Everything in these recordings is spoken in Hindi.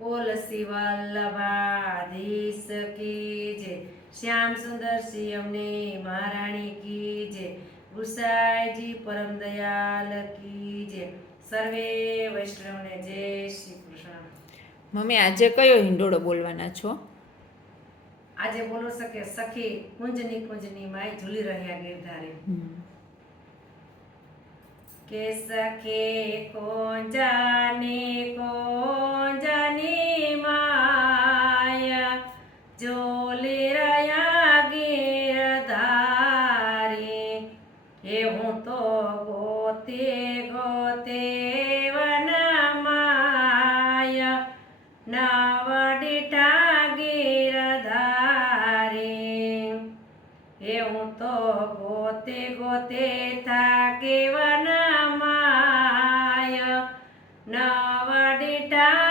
બોલ શિવલ્લભાધીશ વલ્લભાધીશ કી જે શ્યામ સુંદર શ્રી અમને મહારાણી કી જે ગુસાઈજી પરમ દયાલ કી જે સર્વે વૈષ્ણવને જય શ્રી કૃષ્ણ. મમ્મી આજે કયો હિંડોળો બોલવાના છો? આજે બોલો શકે સખી કુંજની કુંજની માય ઝૂલી રહ્યા ગિરધારે. કે સખે કો જાને કો જાને માયા, જોલે રહ્યા ગીર ધારે. હે હું તો ગોતે ગોતે વન માયા ના ગોતે ગોતે થાકે વનમાય. નવડીઠા ગીરધારી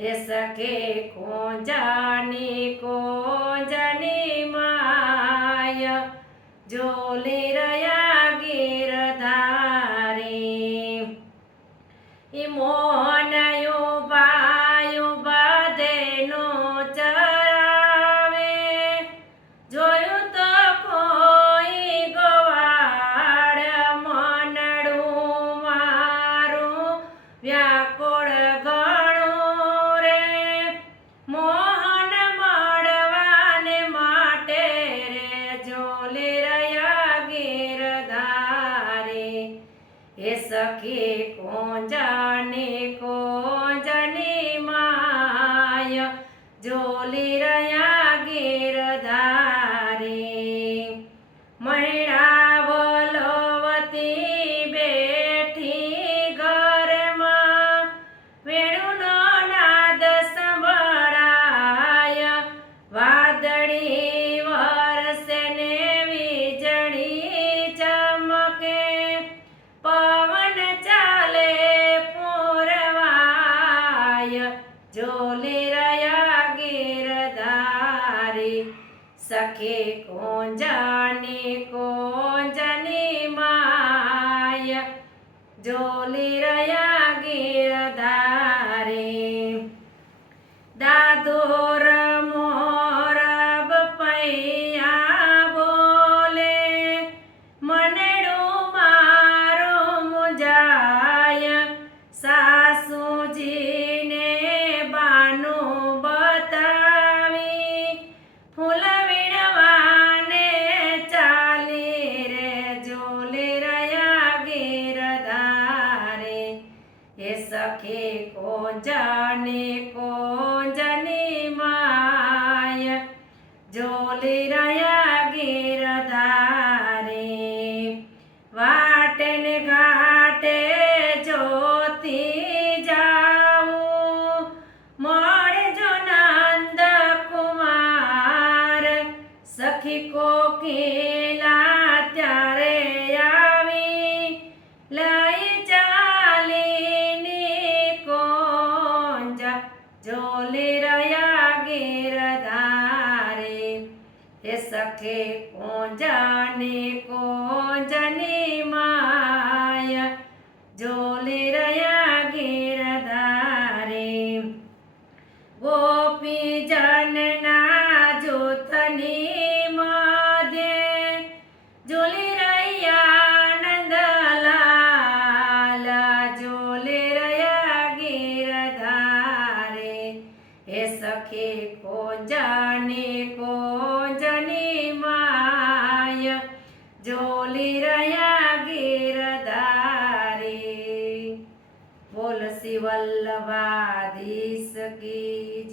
ए को जानी को जनी माय? जोले रया गिरधारी इमो અનેકો જની માય જોલી રહ્યા ગીરધારી. મળી सखे कौन जाने कौन जाने माय? जोली रया गिरधा जाने को जाने माया जोले राया गिरधारे वाटन घाटे ज्योति जाऊँ मोड़ जो कुमार, सखी को के जाने को जनी माया जोले रया गिरधारे गोपी जनना जोतनी मादे रया नंदलाल जोले रया गिरधारे हे सखे को जाने को जनी मा ઝૂલી રહ્યા ગીરધારે બોલ શિવલ્લભાધીશ કી